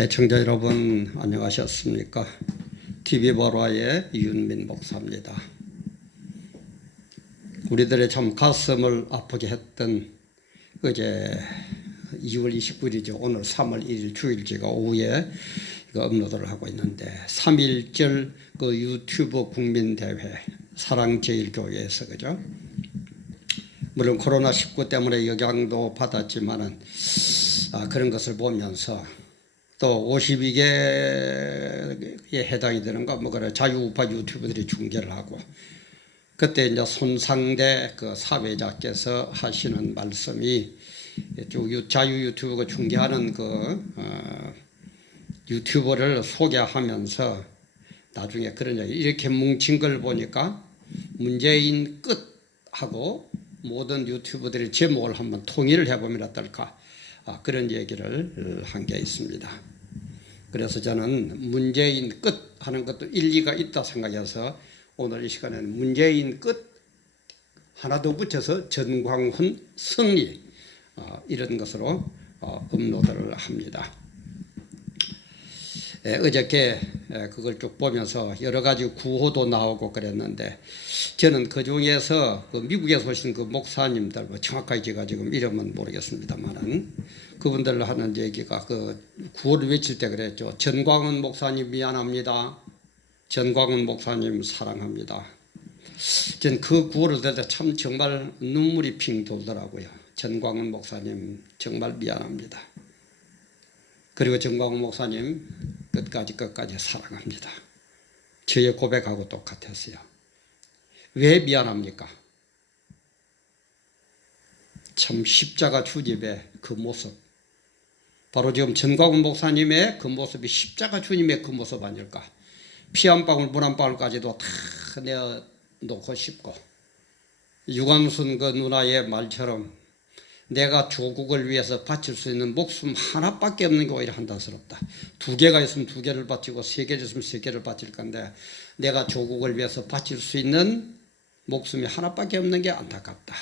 애청자 여러분 안녕하셨습니까? TV 보라의 윤민 목사입니다. 우리들의 참 가슴을 아프게 했던 어제 2월 29일이죠. 오늘 3월 1일 주일제가 오후에 이거 업로드를 하고 있는데 3.1절 그 유튜브 국민대회 사랑제일교회에서 그죠? 물론 코로나 19 때문에 영향도 받았지만은 아, 그런 것을 보면서 또 52개에 해당이 되는가 뭐 그래. 자유우파 유튜브들이 중계를 하고. 그때 이제 손상대 그 사회자께서 하시는 말씀이 쭉 유- 자유 유튜브가 중계하는 그 어, 유튜버를 소개하면서 나중에 그런 얘기 이렇게 뭉친 걸 보니까 문재인 끝하고 모든 유튜버들의 제목을 한번 통일을 해보면 어떨까? 아, 그런 얘기를 한 게 있습니다. 그래서 저는 문재인 끝 하는 것도 일리가 있다 생각해서 오늘 이 시간에는 문재인 끝 하나 더 붙여서 전광훈 승리 어, 이런 것으로 어, 업로드를 합니다. 예, 어저께 예, 그걸 쭉 보면서 여러 가지 구호도 나오고 그랬는데 저는 그 중에서 그 미국에서 오신 그 목사님들 뭐 정확하게 제가 지금 이름은 모르겠습니다만은 그분들 하는 얘기가 그 구호를 외칠 때 그랬죠. 전광훈 목사님 미안합니다. 전광훈 목사님 사랑합니다. 전 그 구호를 들을 때 참 정말 눈물이 핑 돌더라고요. 전광훈 목사님 정말 미안합니다. 그리고 정광훈 목사님 끝까지 끝까지 사랑합니다. 저의 고백하고 똑같았어요. 왜 미안합니까? 참 십자가 주님의 그 모습. 바로 지금 전광훈 목사님의 그 모습이 십자가 주님의 그 모습 아닐까. 피 한 방울, 물 한 방울까지도 다 내어 놓고 싶고. 유관순 그 누나의 말처럼 내가 조국을 위해서 바칠 수 있는 목숨 하나밖에 없는 게 오히려 한탄스럽다. 두 개가 있으면 두 개를 바치고 세 개가 있으면 세 개를 바칠 건데 내가 조국을 위해서 바칠 수 있는 목숨이 하나밖에 없는 게 안타깝다.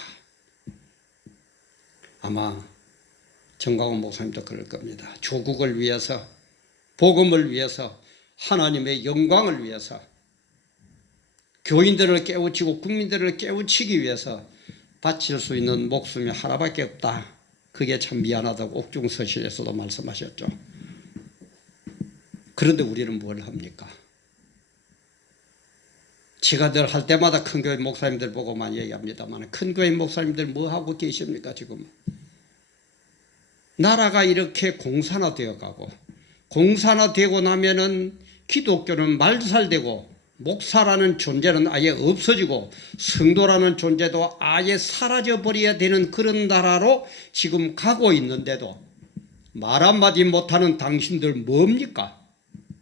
아마 정광훈 목사님도 그럴 겁니다. 조국을 위해서 복음을 위해서 하나님의 영광을 위해서 교인들을 깨우치고 국민들을 깨우치기 위해서 바칠 수 있는 목숨이 하나밖에 없다. 그게 참 미안하다고 옥중서실에서도 말씀하셨죠. 그런데 우리는 뭘 합니까? 제가 늘 할 때마다 큰 교회 목사님들 보고 많이 얘기합니다만 큰 교회 목사님들 뭐 하고 계십니까 지금? 나라가 이렇게 공산화되어 가고 공산화되고 나면은 기독교는 말살되고 목사라는 존재는 아예 없어지고 성도라는 존재도 아예 사라져 버려야 되는 그런 나라로 지금 가고 있는데도 말 한마디 못하는 당신들 뭡니까?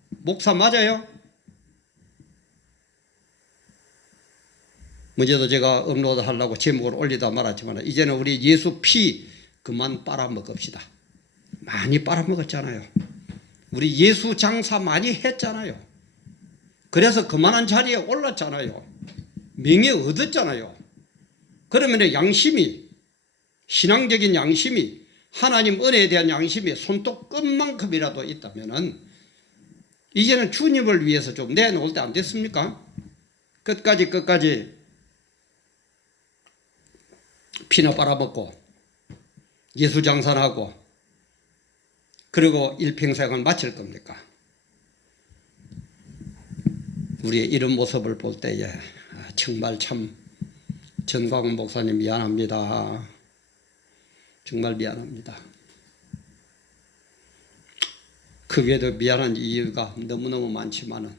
목사 맞아요? 문제도 제가 업로드 하려고 제목을 올리다 말았지만 이제는 우리 예수 피 그만 빨아먹읍시다. 많이 빨아먹었잖아요. 우리 예수 장사 많이 했잖아요. 그래서 그만한 자리에 올랐잖아요. 명예 얻었잖아요. 그러면 양심이 신앙적인 양심이 하나님 은혜에 대한 양심이 손톱 끝만큼이라도 있다면은 이제는 주님을 위해서 좀 내놓을 때 안 됐습니까? 끝까지 끝까지 피나 빨아먹고 예수 장사하고 그리고 일평생을 마칠 겁니까? 우리의 이런 모습을 볼 때에 아, 정말 참 전광훈 목사님 미안합니다. 정말 미안합니다. 그 외에도 미안한 이유가 너무너무 많지만은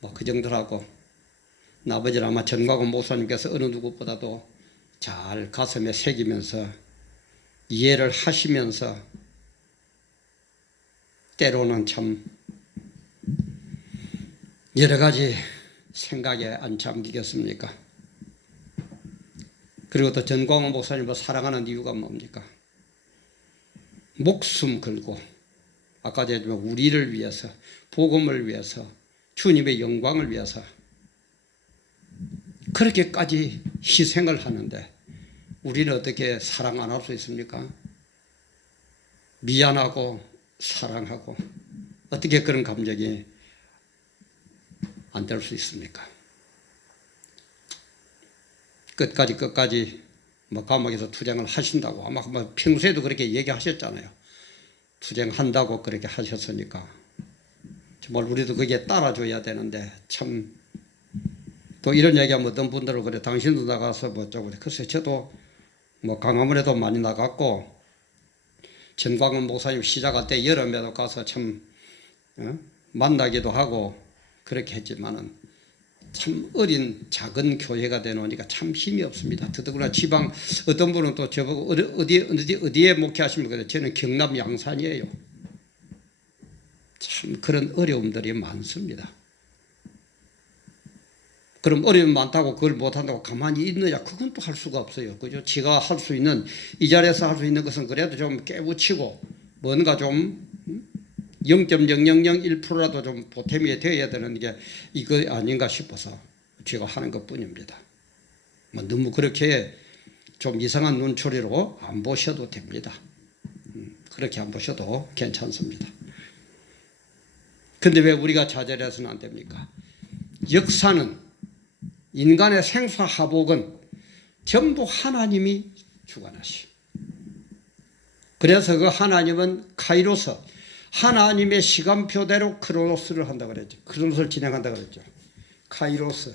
뭐 그 정도라고 나머지 아마 전광훈 목사님께서 어느 누구보다도 잘 가슴에 새기면서 이해를 하시면서 때로는 참 여러 가지 생각에 안 잠기겠습니까? 그리고 또 전광훈 목사님을 사랑하는 이유가 뭡니까? 목숨 걸고 아까 얘기했지만 우리를 위해서 복음을 위해서 주님의 영광을 위해서 그렇게까지 희생을 하는데 우리는 어떻게 사랑 안 할 수 있습니까? 미안하고 사랑하고 어떻게 그런 감정이 안 될 수 있습니까? 끝까지 끝까지 뭐 감옥에서 투쟁을 하신다고 아마 뭐 평소에도 그렇게 얘기하셨잖아요. 투쟁한다고 그렇게 하셨으니까 정말 우리도 거기에 따라줘야 되는데 참 또 이런 얘기하면 어떤 분들은 그래 당신도 나가서 뭐 어쩌고 글쎄 저도 뭐 강화문에도 많이 나갔고 전광훈 목사님 시작할 때 여러 매도 가서 참 어? 만나기도 하고 그렇게 했지만은 참 어린 작은 교회가 되놓으니까 참 힘이 없습니다. 더더구나 지방 어떤 분은 또 저보고 어디 어디 어디 어디에 목회하십니까? 저는 경남 양산이에요. 참 그런 어려움들이 많습니다. 그럼 어려움 많다고 그걸 못한다고 가만히 있느냐? 그건 또 할 수가 없어요. 그죠? 지가 할 수 있는 이 자리에서 할 수 있는 것은 그래도 좀 깨부치고 뭔가 좀 0.0001%라도 좀 보탬이 되어야 되는 게 이거 아닌가 싶어서 제가 하는 것 뿐입니다. 뭐 너무 그렇게 좀 이상한 눈초리로 안 보셔도 됩니다. 음, 그렇게 안 보셔도 괜찮습니다. 근데 왜 우리가 좌절해서는 안 됩니까? 역사는 인간의 생사 하복은 전부 하나님이 주관하시. 그래서 그 하나님은 카이로스 하나님의 시간표대로 크로노스를 한다 그랬죠. 크로노스를 진행한다 그랬죠. 카이로스.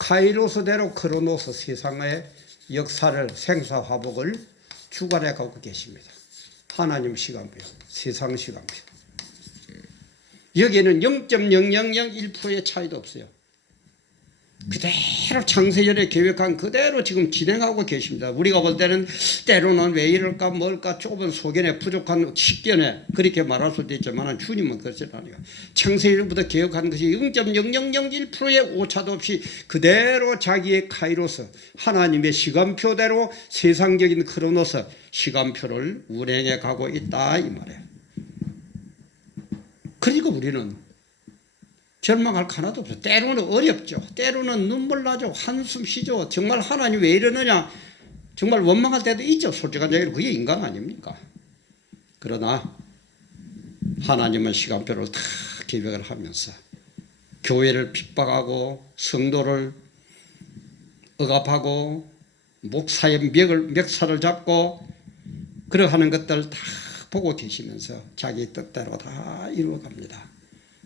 카이로스대로 크로노스 세상의 역사를 생사화복을 주관해 가고 계십니다. 하나님 시간표, 세상 시간표. 여기에는 0.0001%의 차이도 없어요. 그대로 창세전에 계획한 그대로 지금 진행하고 계십니다. 우리가 볼 때는 때로는 왜 이럴까 뭘까 좁은 소견에 부족한 식견에 그렇게 말할 수도 있지만 주님은 그렇지 않아요. 창세전부터 계획한 것이 0.0001%의 오차도 없이 그대로 자기의 카이로스 하나님의 시간표대로 세상적인 크로노스 시간표를 운행해 가고 있다 이 말이에요. 그러니까 우리는 절망할 하나도 없어. 때로는 어렵죠. 때로는 눈물 나죠. 한숨 쉬죠. 정말 하나님 왜 이러느냐. 정말 원망할 때도 있죠. 솔직한 얘기로 그게 인간 아닙니까? 그러나 하나님은 시간표를 다 계획을 하면서 교회를 핍박하고 성도를 억압하고 목사의 멱을, 멱살을 잡고 그러하는 것들 다 보고 계시면서 자기 뜻대로 다 이루어갑니다.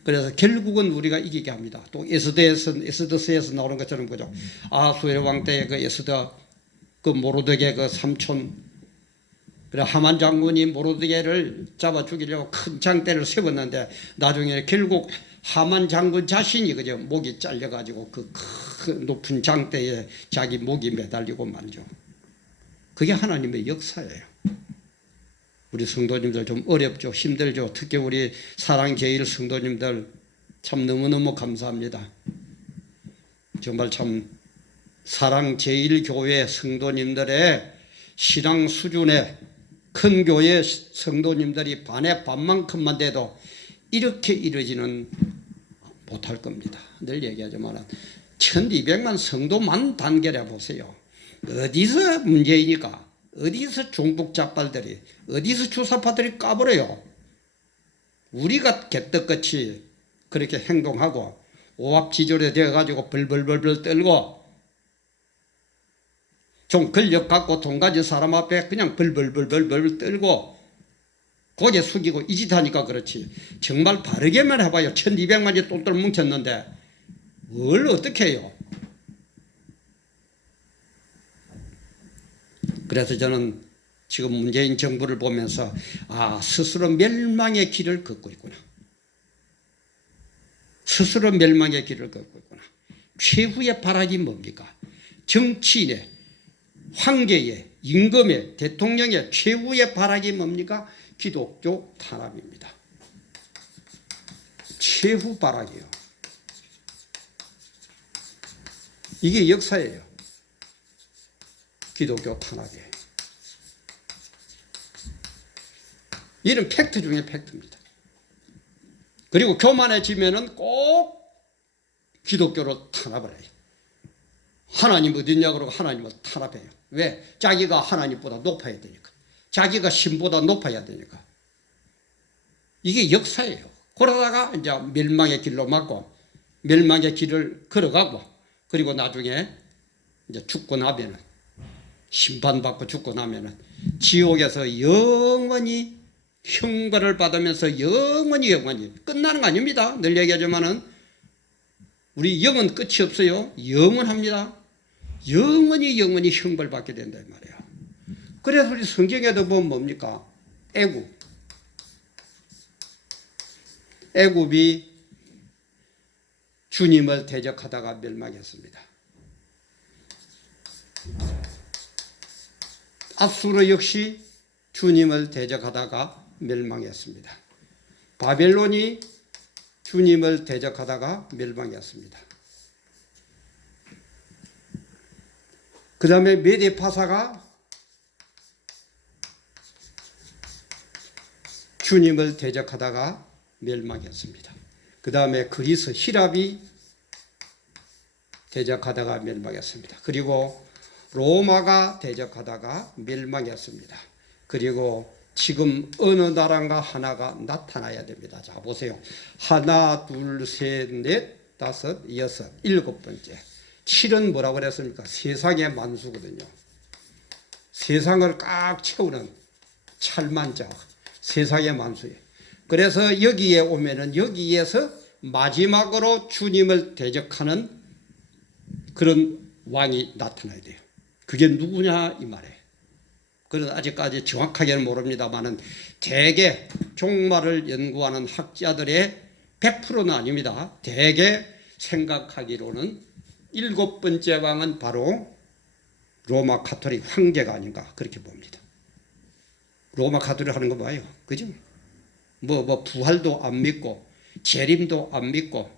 그래서 결국은 우리가 이기게 합니다. 또 에스더에서 에스더서에서 나오는 것처럼 그죠. 아수의 왕 때의 그 에스더 그 모로드게 그 삼촌 그래 하만 장군이 모로드게를 잡아 죽이려고 큰 장대를 세웠는데 나중에 결국 하만 장군 자신이 그죠 목이 잘려 가지고 그큰 높은 장대에 자기 목이 매달리고 말죠. 그게 하나님의 역사예요. 우리 성도님들 좀 어렵죠. 힘들죠. 특히 우리 사랑 제일 성도님들 참 너무너무 감사합니다. 정말 참 사랑 제일 교회 성도님들의 신앙 수준에 큰 교회 성도님들이 반의 반만큼만 돼도 이렇게 이루어지는 못할 겁니다. 늘 얘기하지만 1200만 성도만 단결해 보세요. 어디서 문제이니까 어디서 중북 자빨들이 어디서 주사파들이 까버려요. 우리가 개떡같이 그렇게 행동하고 오합지졸에 되어가지고 벌벌벌벌 떨고 좀 권력 갖고 돈 가진 사람 앞에 그냥 벌벌벌벌벌 떨고 고개 숙이고 이 짓 하니까 그렇지. 정말 바르게만 해봐요. 1200만이 똘똘 뭉쳤는데 뭘 어떻게 해요 그래서 저는 지금 문재인 정부를 보면서 아 스스로 멸망의 길을 걷고 있구나. 스스로 멸망의 길을 걷고 있구나. 최후의 발악이 뭡니까? 정치인의 황제의 임금의 대통령의 최후의 발악이 뭡니까? 기독교 탄압입니다. 최후 발악이에요. 이게 역사예요. 기독교 탄압이에요. 이런 팩트 중에 팩트입니다. 그리고 교만해지면은 꼭 기독교를 탄압을 해요. 하나님 어딨냐 그러고 하나님을 탄압해요. 왜? 자기가 하나님보다 높아야 되니까. 자기가 신보다 높아야 되니까. 이게 역사예요. 그러다가 이제 멸망의 길로 맞고 멸망의 길을 걸어가고 그리고 나중에 이제 죽고 나면은 심판받고 죽고 나면은 지옥에서 영원히 형벌을 받으면서 영원히 영원히 끝나는 거 아닙니다. 늘 얘기하지만은 우리 영은 끝이 없어요. 영원합니다. 영원히 영원히 형벌 받게 된다 이 말이에요. 그래서 우리 성경에도 보면 뭡니까? 애굽. 애굽이 주님을 대적하다가 멸망했습니다. 아수르 역시 주님을 대적하다가 멸망했습니다. 바벨론이 주님을 대적하다가 멸망했습니다. 그 다음에 메데파사가 주님을 대적하다가 멸망했습니다. 그 다음에 그리스 히랍이 대적하다가 멸망했습니다. 그리고 로마가 대적하다가 멸망했습니다. 그리고 지금 어느 나라가 하나가 나타나야 됩니다. 자 보세요. 하나, 둘, 셋, 넷, 다섯, 여섯, 일곱 번째. 칠은 뭐라고 그랬습니까? 세상의 만수거든요. 세상을 꽉 채우는 찰만자. 세상의 만수예요. 그래서 여기에 오면은 여기에서 마지막으로 주님을 대적하는 그런 왕이 나타나야 돼요. 그게 누구냐 이 말이에요. 그래서 아직까지 정확하게는 모릅니다만은 대개 종말을 연구하는 학자들의 100%는 아닙니다. 대개 생각하기로는 일곱 번째 왕은 바로 로마 카톨릭 황제가 아닌가 그렇게 봅니다. 로마 카톨릭 하는 거 봐요. 그죠? 뭐, 뭐, 부활도 안 믿고, 재림도 안 믿고,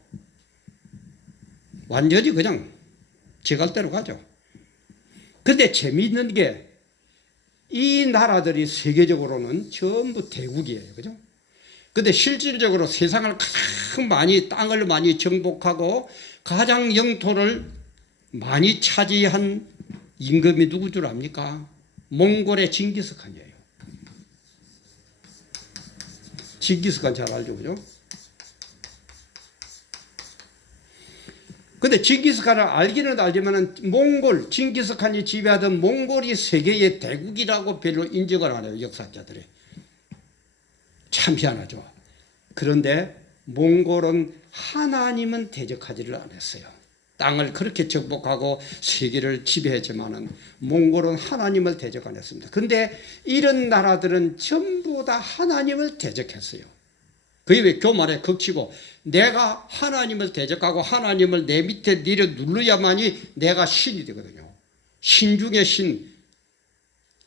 완전히 그냥 제갈대로 가죠. 근데 재미있는 게 이 나라들이 세계적으로는 전부 대국이에요. 그죠? 근데 실질적으로 세상을 가장 많이 땅을 많이 정복하고 가장 영토를 많이 차지한 임금이 누구 줄 압니까? 몽골의 징기스칸이에요. 징기스칸 잘 알죠, 그죠? 근데 징기스칸을 알기는 알지만은 몽골, 징기스칸이 지배하던 몽골이 세계의 대국이라고 별로 인정을 안 해요, 역사학자들이. 참 희한하죠. 그런데 몽골은 하나님은 대적하지를 않았어요. 땅을 그렇게 정복하고 세계를 지배했지만은 몽골은 하나님을 대적 안 했습니다. 근데 이런 나라들은 전부 다 하나님을 대적했어요. 그게 왜 교말에 극치고 내가 하나님을 대적하고 하나님을 내 밑에 내려 눌러야만이 내가 신이 되거든요. 신 중에 신.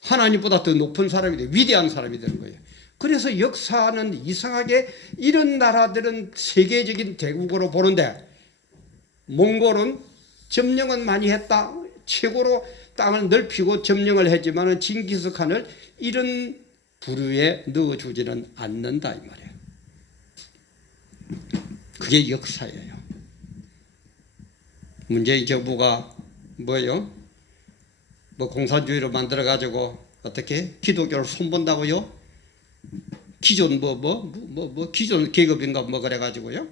하나님보다 더 높은 사람이 돼. 위대한 사람이 되는 거예요. 그래서 역사는 이상하게 이런 나라들은 세계적인 대국으로 보는데 몽골은 점령은 많이 했다. 최고로 땅을 넓히고 점령을 했지만 은 징기스칸을 이런 부류에 넣어주지는 않는다 이 말이에요. 그게 역사예요. 문재인 정부가 뭐예요? 뭐 공산주의로 만들어 가지고 어떻게 기독교를 손본다고요? 기존 뭐뭐 뭐 뭐 기존 계급인가 뭐 그래 가지고요.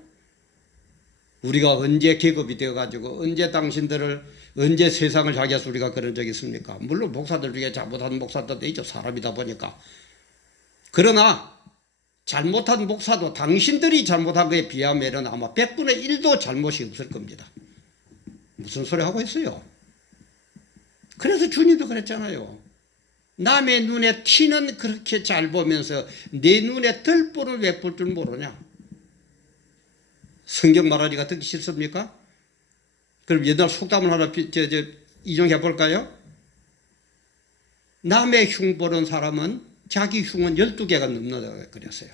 우리가 언제 계급이 되어 가지고 언제 당신들을 언제 세상을 자기해서 우리가 그런 적이 있습니까? 물론 목사들 중에 잘못한 목사들도 있죠. 사람이다 보니까. 그러나 잘못한 목사도 당신들이 잘못한 거에 비하면 아마 100분의 1도 잘못이 없을 겁니다. 무슨 소리 하고 있어요? 그래서 주님도 그랬잖아요. 남의 눈에 티는 그렇게 잘 보면서 내 눈에 덜보를 왜 볼 줄 모르냐? 성경 말하니까 듣기 싫습니까? 그럼 옛날 속담을 하나 인용해 볼까요? 남의 흉 보는 사람은 자기 흉은 12개가 넘는다고 그랬어요.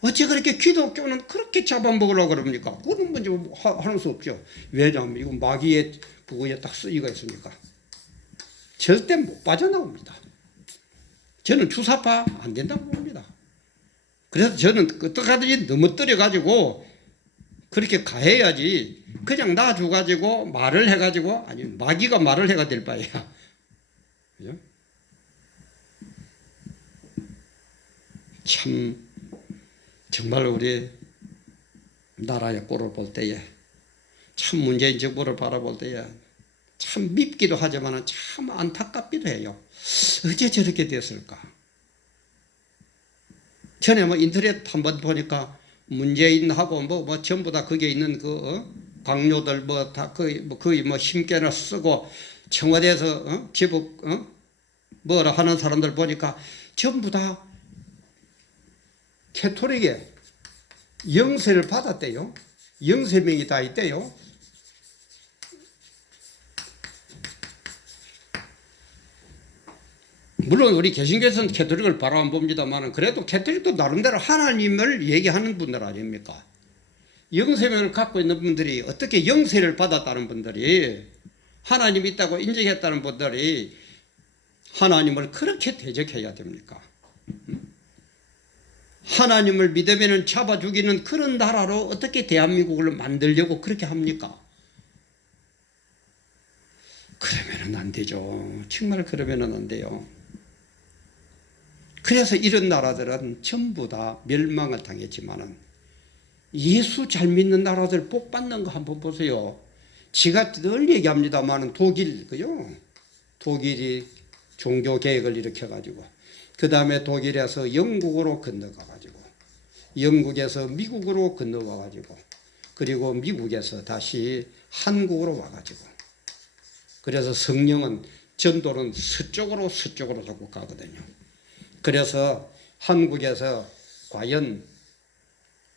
어째 그렇게 기독교는 그렇게 잡아먹으려고 그럽니까? 그건 먼저 하는 수 없죠. 왜냐하면 이건 마귀의 그거에 딱 쓰이가 있으니까. 절대 못 빠져나옵니다. 저는 주사파 안 된다고 봅니다. 그래서 저는 어떡하든지 넘어뜨려가지고 그렇게 가해야지 그냥 놔줘가지고 말을 해가지고 아니 마귀가 말을 해가 될 바에야. 그죠? 참 정말 우리 나라의 꼴을 볼 때에 참 문재인 정부를 바라볼 때에 참 밉기도 하지만 참 안타깝기도 해요. 어째 저렇게 됐을까? 전에 뭐 인터넷 한번 보니까 문재인하고 뭐, 뭐 전부 다 거기에 있는 그 어? 강요들 뭐 다 거의 뭐 거의 뭐 힘께나 쓰고 청와대에서 어? 제복 어? 뭐라 하는 사람들 보니까 전부 다 캐토릭에 영세를 받았대요. 영세명이 다 있대요. 물론 우리 개신교에서는 캐토릭을 바라봅니다만 그래도 캐토릭도 나름대로 하나님을 얘기하는 분들 아닙니까? 영세명을 갖고 있는 분들이 어떻게 영세를 받았다는 분들이 하나님 있다고 인정했다는 분들이 하나님을 그렇게 대적해야 됩니까? 하나님을 믿으면 잡아 죽이는 그런 나라로 어떻게 대한민국을 만들려고 그렇게 합니까? 그러면은 안 되죠. 정말 그러면은 안 돼요. 그래서 이런 나라들은 전부 다 멸망을 당했지만은 예수 잘 믿는 나라들 복 받는 거 한번 보세요. 지가 늘 얘기합니다만은 독일 그요. 독일이 종교 개혁을 일으켜 가지고 그 다음에 독일에서 영국으로 건너가 가지고 영국에서 미국으로 건너와 가지고 그리고 미국에서 다시 한국으로 와 가지고 그래서 성령은 전도는 서쪽으로 서쪽으로 자꾸 가거든요. 그래서 한국에서 과연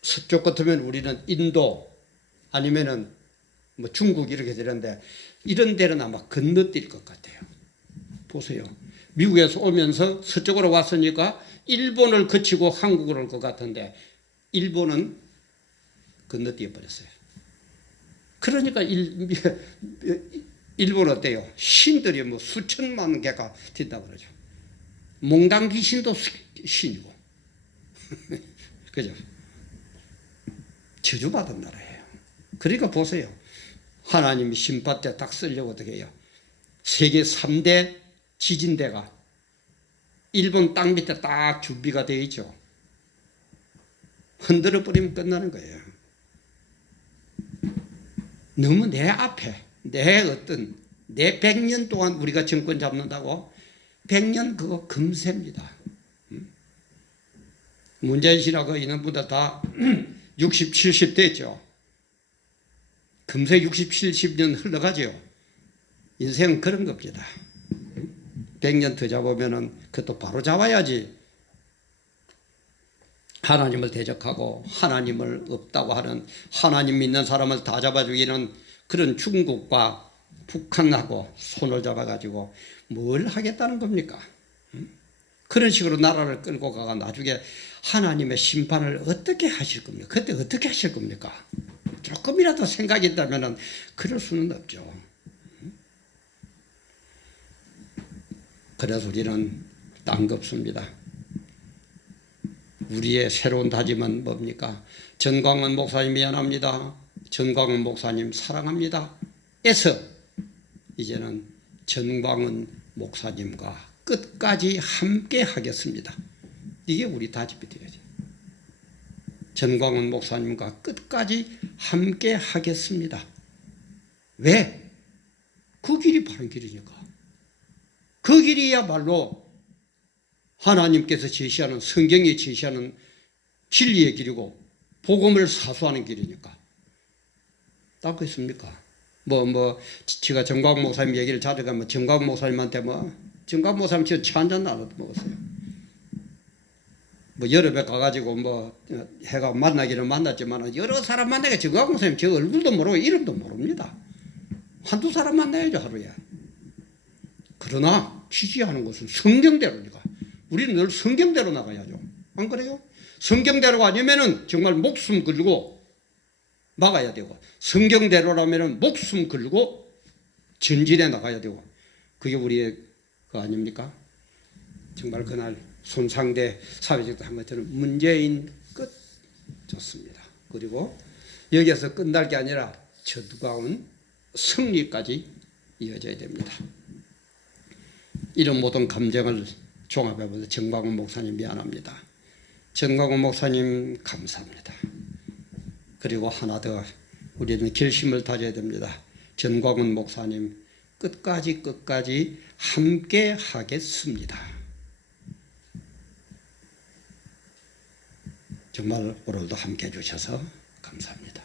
서쪽 같으면 우리는 인도 아니면은 뭐 중국 이렇게 되는데 이런 데는 아마 건너뛸 것 같아요. 보세요. 미국에서 오면서 서쪽으로 왔으니까 일본을 거치고 한국으로 올 것 같은데 일본은 건너뛰어 버렸어요. 그러니까 일, 일본 어때요? 신들이 뭐 수천만 개가 된다 그러죠. 몽당 귀신도 신이고. 그죠? 저주받은 나라예요. 그러니까 보세요. 하나님이 심판 때딱 쓰려고 어떻게 해요? 세계 3대 지진대가 일본 땅 밑에 딱 준비가 되어 있죠. 흔들어 버리면 끝나는 거예요. 너무 내 앞에 내 어떤 내 100년 동안 우리가 정권 잡는다고 100년 그거 금세입니다. 문재인 씨라고 분들 다 60, 70 됐죠. 금세 60, 70년 흘러가죠. 인생은 그런 겁니다. 100년 더 잡으면 은 그것도 바로 잡아야지. 하나님을 대적하고 하나님을 없다고 하는 하나님 믿는 사람을 다 잡아 죽이는 그런 중국과 북한하고 손을 잡아 가지고 뭘 하겠다는 겁니까? 그런 식으로 나라를 끌고 가가 나중에 하나님의 심판을 어떻게 하실 겁니까? 그때 어떻게 하실 겁니까? 조금이라도 생각이 있다면 그럴 수는 없죠. 그래서 우리는 딴거 없습니다. 우리의 새로운 다짐은 뭡니까? 전광훈 목사님 미안합니다. 전광훈 목사님 사랑합니다. 에서 이제는 전광훈 목사님과 끝까지 함께 하겠습니다. 이게 우리 다짐이 되어야죠. 전광훈 목사님과 끝까지 함께 하겠습니다. 왜? 그 길이 바른 길이니까. 그 길이야말로 하나님께서 제시하는 성경이 제시하는 진리의 길이고 복음을 사수하는 길이니까. 딱 있습니까? 뭐, 뭐, 제가 정광 목사님 얘기를 자주 가면 정광 목사님한테 뭐, 정광 목사님 저 차한잔 나눠 먹었어요. 뭐, 여러 배 가가지고 뭐, 해가 만나기는 만났지만 여러 사람 만나게 정광 목사님 저 얼굴도 모르고 이름도 모릅니다. 한두 사람 만나야죠, 하루에. 그러나 취지하는 것은 성경대로니까. 우리는 늘 성경대로 나가야죠. 안 그래요? 성경대로가 아니면은 정말 목숨 걸고 막아야 되고 성경대로라면은 목숨 걸고 전진해 나가야 되고 그게 우리의 그 아닙니까? 정말 그날 손상대 사회적 한 것처럼 문재인 끝 좋습니다. 그리고 여기에서 끝날 게 아니라 저두가운 승리까지 이어져야 됩니다. 이런 모든 감정을 종합해보서 정광훈 목사님 미안합니다. 전광훈 목사님 감사합니다. 그리고 하나 더 우리는 결심을 다져야 됩니다. 전광훈 목사님 끝까지 끝까지 함께 하겠습니다. 정말 오늘도 함께 해주셔서 감사합니다.